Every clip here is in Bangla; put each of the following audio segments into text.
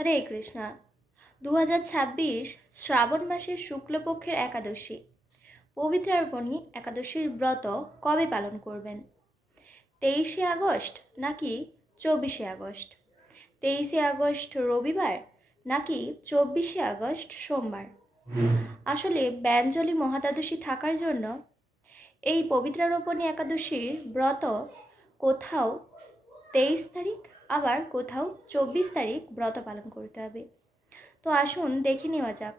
হরে কৃষ্ণা। 2026 শ্রাবণ মাসের শুক্লপক্ষের একাদশী পবিত্রার্পণী একাদশীর ব্রত কবে পালন করবেন? 23শে আগস্ট নাকি 24শে আগস্ট? 23শে আগস্ট রবিবার নাকি 24শে আগস্ট সোমবার? আসলে ব্যঞ্জলি মহাদ্বাদশী থাকার জন্য এই পবিত্রার্পণী একাদশীর ব্রত কোথাও 23 তারিখ আবার কোথাও 24 তারিখ ব্রত পালন করতে হবে। তো আসুন দেখে নেওয়া যাক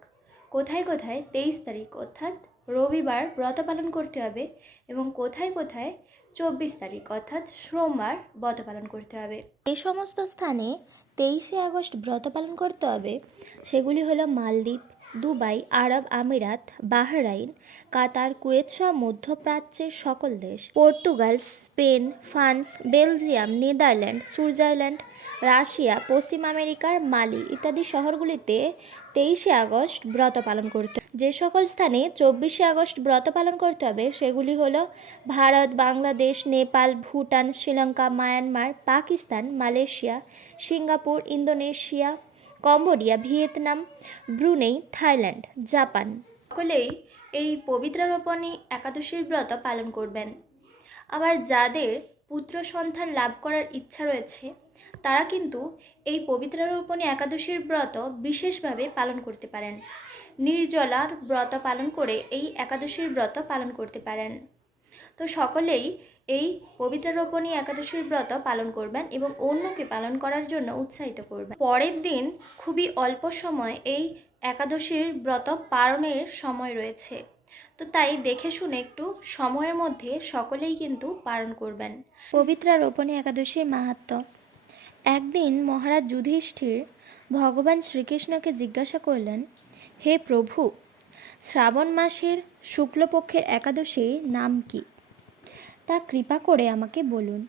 কোথায় কোথায় 23 তারিখ অর্থাৎ রবিবার ব্রত পালন করতে হবে এবং কোথায় কোথায় 24 তারিখ অর্থাৎ সোমবার ব্রত পালন করতে হবে। যে সমস্ত স্থানে 23শে আগস্ট ব্রত পালন করতে হবে সেগুলি হলো মালদ্বীপ, দুবাই, আরব আমিরাত, বাহরাইন, কাতার, কুয়েত সহ মধ্যপ্রাচ্যের সকল দেশ, Portugal, Spain, France, Belgium, Netherland, Switzerland, Russia, পশ্চিম আমেরিকার মালি ইত্যাদি শহরগুলিতে 23শে আগস্ট ব্রত পালন করতে হবে। যে সকল স্থানে 24শে আগস্ট ব্রত পালন করতে হবে সেগুলি হলো Bharat, Bangladesh, Nepal, Bhutan, Sri Lanka, Myanmar, Pakistan, Malaysia, Singapore, Indonesia, Cambodia, Vietnam, Brunei, Thailand, Japan. সকলেই এই পবিত্রার্পণী একাদশীর ব্রত পালন করবেন। আবার যাদের পুত্র সন্তান লাভ করার ইচ্ছা রয়েছে তারা কিন্তু এই পবিত্রার্পণী একাদশীর ব্রত বিশেষভাবে পালন করতে পারেন। নির্জলার ব্রত পালন করে এই একাদশীর ব্রত পালন করতে পারেন। তো সকলেই এই পবিত্রার্পণী একাদশীর ব্রত পালন করবেন এবং অন্যকে পালন করার জন্য উৎসাহিত করবেন। পরের দিন খুবই অল্প সময় এই একাদশীর ব্রত পালনের সময় রয়েছে, তো তাই দেখে শুনে একটু সময়ের মধ্যে সকলেই কিন্তু পালন করবেন। পবিত্রার্পণী একাদশীর মাহাত্ম্য। একদিন মহারাজ যুধিষ্ঠির ভগবান শ্রীকৃষ্ণকে জিজ্ঞাসা করলেন, হে প্রভু, শ্রাবণ মাসের শুক্লপক্ষের একাদশীর নাম কি? তা কৃপা করে আমাকে বলুন।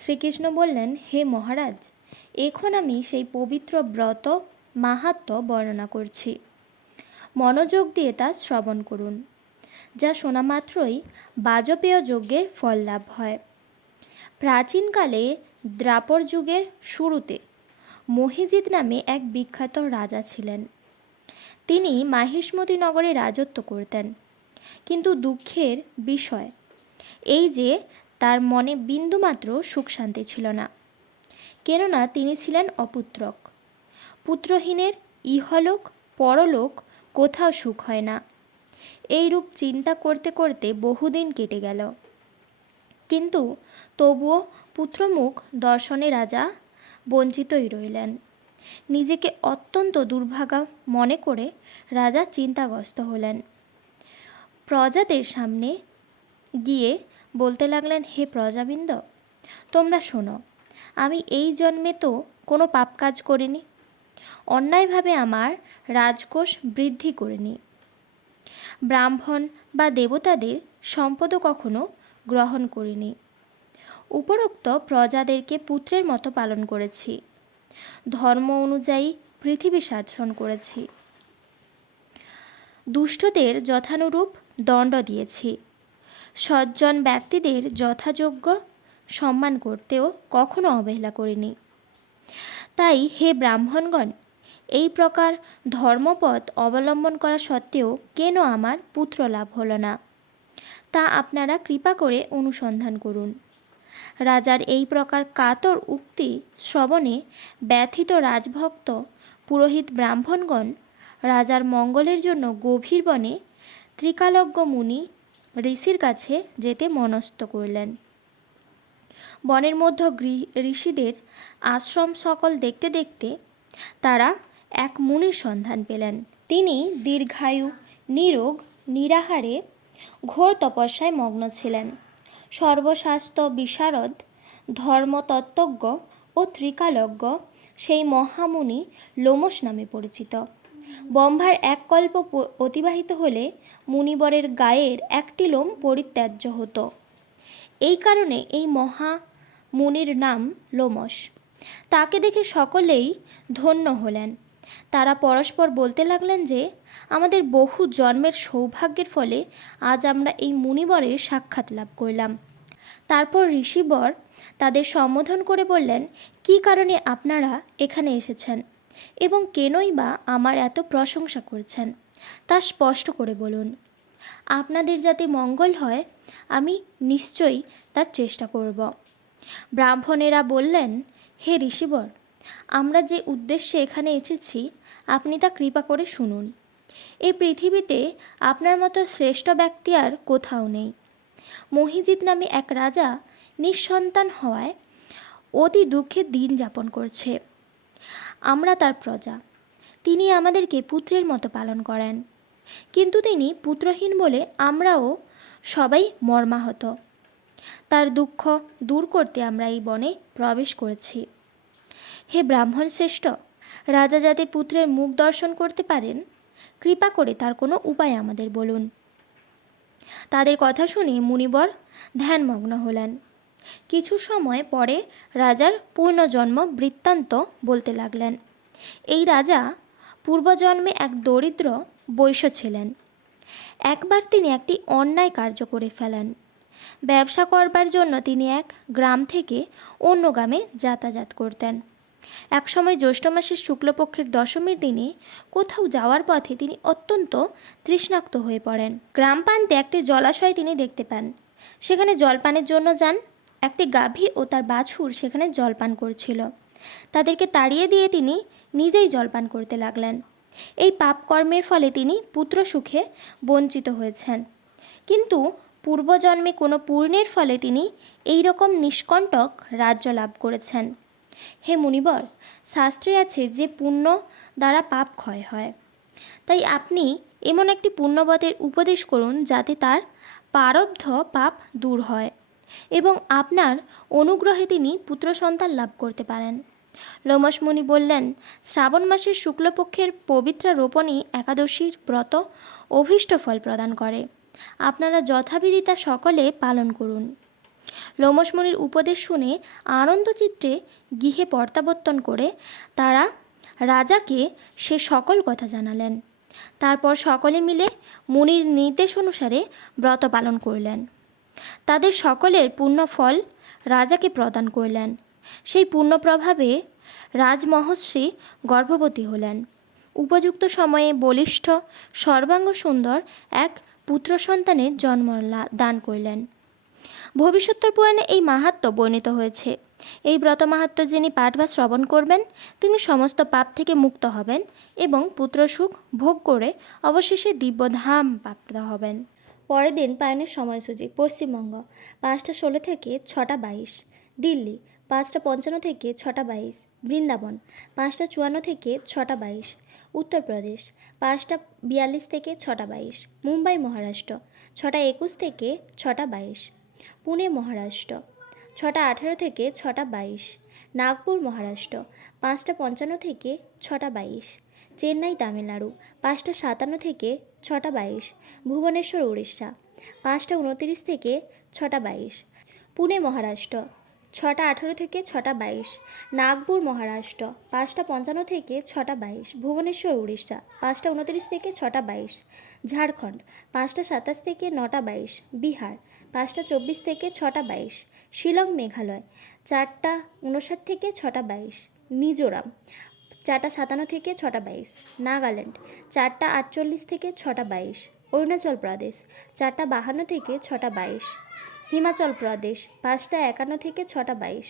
শ্রীকৃষ্ণ বললেন, হে মহারাজ, এখন আমি সেই পবিত্র ব্রত মাহাত্ম্য বর্ণনা করছি। মনোযোগ দিয়ে তা শ্রবণ করুন, যা শোনা মাত্রই বাজপেয় যজ্ঞের ফল লাভ হয়। প্রাচীনকালে দ্বাপর যুগের শুরুতে মহিজিৎ নামে এক বিখ্যাত রাজা ছিলেন। তিনি মাহিষ্মতি নগরে রাজত্ব করতেন, কিন্তু দুঃখের বিষয় এই যে তার মনে বিন্দুমাত্র সুখ শান্তি ছিল না, কেননা তিনি ছিলেন অপুত্রক। পুত্রহীনের ইহলোক পরলোক কোথাও সুখ হয় না। এইরূপ চিন্তা করতে করতে বহুদিন কেটে গেল, কিন্তু তবুও পুত্রমুখ দর্শনে রাজা বঞ্চিতই রইলেন। নিজেকে অত্যন্ত দুর্ভাগা মনে করে রাজা চিন্তাগ্রস্ত হলেন। প্রজাদের সামনে গিয়ে বলতে লাগলেন, হে প্রজাবৃন্দ, তোমরা শোনো, আমি এই জন্মে তো কোনো পাপ কাজ করিনি, অন্যায়ভাবে আমার রাজকোষ বৃদ্ধি করিনি, ব্রাহ্মণ বা দেবতাদের সম্পদও কখনো গ্রহণ করিনি। উপরোক্ত প্রজাদেরকে পুত্রের মতো পালন করেছি, ধর্ম অনুযায়ী পৃথিবী শাসন করেছি, দুষ্টদের যথানুরূপ দণ্ড দিয়েছি, সজ্জন ব্যক্তিদের যথাযোগ্য সম্মান করতেও কখনো অবহেলা করিনি। তাই হে ব্রাহ্মণগণ, এই প্রকার ধর্মপথ অবলম্বন করা সত্ত্বেও কেন আমার পুত্র লাভ হলো না, তা আপনারা কৃপা করে অনুসন্ধান করুন। রাজার এই প্রকার কাতর উক্তি শ্রবণে ব্যথিত রাজভক্ত পুরোহিত ব্রাহ্মণগণ রাজার মঙ্গলের জন্য গভীর বনে ত্রিকালজ্ঞ মুনি ঋষির কাছে যেতে মনস্থ করলেন। বনের মধ্যে ঋষিদের আশ্রম সকল দেখতে দেখতে তারা এক মুনির সন্ধান পেলেন। তিনি দীর্ঘায়ু, নিরোগ, নিরাহারে ঘোর তপস্যায় মগ্ন ছিলেন। সর্বশাস্ত্র বিশারদ, ধর্মতত্ত্বজ্ঞ ও ত্রিকালজ্ঞ সেই মহামুনি লোমশ নামে পরিচিত। ব্রহ্মার এক কল্প অতিবাহিত হলে মুনিবরের গায়ের একটি লোম পরিত্যাজ্য হতো। এই কারণে এই মহামুনির নাম লোমশ। তাকে দেখে সকলেই ধন্য হলেন। তারা পরস্পর বলতে লাগলেন যে, আমাদের বহু জন্মের সৌভাগ্যের ফলে আজ আমরা এই মুনিবরের সাক্ষাৎ লাভ করলাম। তারপর ঋষিবর তাদের সম্বোধন করে বললেন, কী কারণে আপনারা এখানে এসেছেন? এবং কেনই বা আমার এত প্রশংসা করছেন তা স্পষ্ট করে বলুন। আপনাদের যাতে মঙ্গল হয় আমি নিশ্চয়ই তার চেষ্টা করব। ব্রাহ্মণেরা বললেন, হে ঋষিবর, আমরা যে উদ্দেশ্যে এখানে এসেছি আপনি তা কৃপা করে শুনুন। এই পৃথিবীতে আপনার মতো শ্রেষ্ঠ ব্যক্তি আর কোথাও নেই। মহিজিৎ নামে এক রাজা নিঃসন্তান হওয়ায় অতি দুঃখে দিন যাপন করছে। আমরা তার প্রজা। তিনি আমাদেরকে পুত্রের মতো পালন করেন, কিন্তু তিনি পুত্রহীন বলে আমরাও সবাই মর্মাহত। তার দুঃখ দূর করতে আমরা এই বনে প্রবেশ করেছি। হে ব্রাহ্মণ শ্রেষ্ঠ, রাজা যাতে পুত্রের মুখ দর্শন করতে পারেন, কৃপা করে তার কোনো উপায় আমাদের বলুন। তাদের কথা শুনে মুনিবর ধ্যানমগ্ন হলেন। কিছু সময় পরে রাজার পূর্ণজন্ম বৃত্তান্ত বলতে লাগলেন। এই রাজা পূর্বজন্মে এক দরিদ্র বৈশ্য ছিলেন। একবার তিনি একটি অন্যায় কার্য করে ফেলেন। ব্যবসা করবার জন্য তিনি এক গ্রাম থেকে অন্য গ্রামে যাতায়াত করতেন। একসময় জ্যৈষ্ঠ মাসের শুক্লপক্ষের দশমীর দিনে কোথাও যাওয়ার পথে তিনি অত্যন্ত তৃষ্ণাক্ত হয়ে পড়েন। গ্রাম প্রান্তে একটি জলাশয় তিনি দেখতে পান। সেখানে জলপানের জন্য যান। একটি গাভী ও তার বাছুর সেখানে জলপান করছিল। তাদেরকে তাড়িয়ে দিয়ে তিনি নিজেই জলপান করতে লাগলেন। এই পাপ কর্মের ফলে তিনি পুত্র সুখে বঞ্চিত হয়েছেন, কিন্তু পূর্বজন্মে কোনো পুণ্যের ফলে তিনি এই রকম নিষ্কণ্টক রাজ্য লাভ করেছেন। হে মুনিবর, শাস্ত্রে আছে যে পুণ্য দ্বারা পাপ ক্ষয় হয়। তাই আপনি এমন একটি পুণ্যবতের উপদেশ করুন যাতে তার প্রারব্ধ পাপ দূর হয় এবং আপনার অনুগ্রহে তিনি পুত্র সন্তান লাভ করতে পারেন। লোমশ মুনি বললেন, শ্রাবণ মাসের শুক্লপক্ষের পবিত্রা রোপণী একাদশীর ব্রত অভীষ্ট ফল প্রদান করে। আপনারা যথাবিধি তা সকলে পালন করুন। লোমশ মুনির উপদেশ শুনে আনন্দচিত্তে গৃহে প্রত্যাবর্তন করে তারা রাজাকে সে সকল কথা জানালেন। তারপর সকলে মিলে মুনির নির্দেশ অনুসারে ব্রত পালন করলেন। তাদের সকলের পুণ্যফল রাজাকে প্রদান করলেন। সেই পুণ্যপ্রভাবে রাজমহর্ষি গর্ভবতী হলেন। উপযুক্ত সময়ে বলিষ্ঠ সর্বাঙ্গ সুন্দর এক পুত্র সন্তানের জন্ম দান করলেন। ভবিষ্যোত্তর পুরাণে এই মাহাত্ম্য বর্ণিত হয়েছে। এই ব্রত মাহাত্ম্য যিনি পাঠ বা শ্রবণ করবেন তিনি সমস্ত পাপ থেকে মুক্ত হবেন এবং পুত্রসুখ ভোগ করে অবশেষে দিব্যধাম প্রাপ্ত হবেন। পরের দিন পায়নের সময়সূচি: পশ্চিমবঙ্গ 5টা 16 থেকে 6টা 22, দিল্লি 5টা 55 থেকে 6টা 22, বৃন্দাবন 5টা 54 থেকে 6টা 22, উত্তরপ্রদেশ 5টা 42 থেকে 6টা 22, মুম্বাই মহারাষ্ট্র 6টা 21 থেকে 6টা 22, পুনে মহারাষ্ট্র 6টা 18 থেকে 6টা 22, নাগপুর মহারাষ্ট্র 5টা 55 থেকে 6টা 22, চেন্নাই তামিলনাড়ু 5টা 57 থেকে 6টা 22, ভুবনেশ্বর উড়িষ্যা 5টা 29 থেকে 6টা 22, পুনে মহারাষ্ট্র 6টা 18 থেকে 6টা 22, নাগপুর মহারাষ্ট্র 5টা 55 থেকে 6টা 22, ভুবনেশ্বর উড়িষ্যা 5টা 29 থেকে 6টা 22, ঝাড়খণ্ড 5টা 27 থেকে 9টা 22, বিহার 5টা 24 থেকে 6টা 22, শিলং মেঘালয় 4টা 59 থেকে 6টা 22, মিজোরাম 4টা 57 থেকে 6টা 22, নাগাল্যান্ড 4টা 48 থেকে 6টা 22, অরুণাচল প্রদেশ 4টা 52 থেকে 6টা 22, হিমাচল প্রদেশ 5টা 51 থেকে 6টা 22,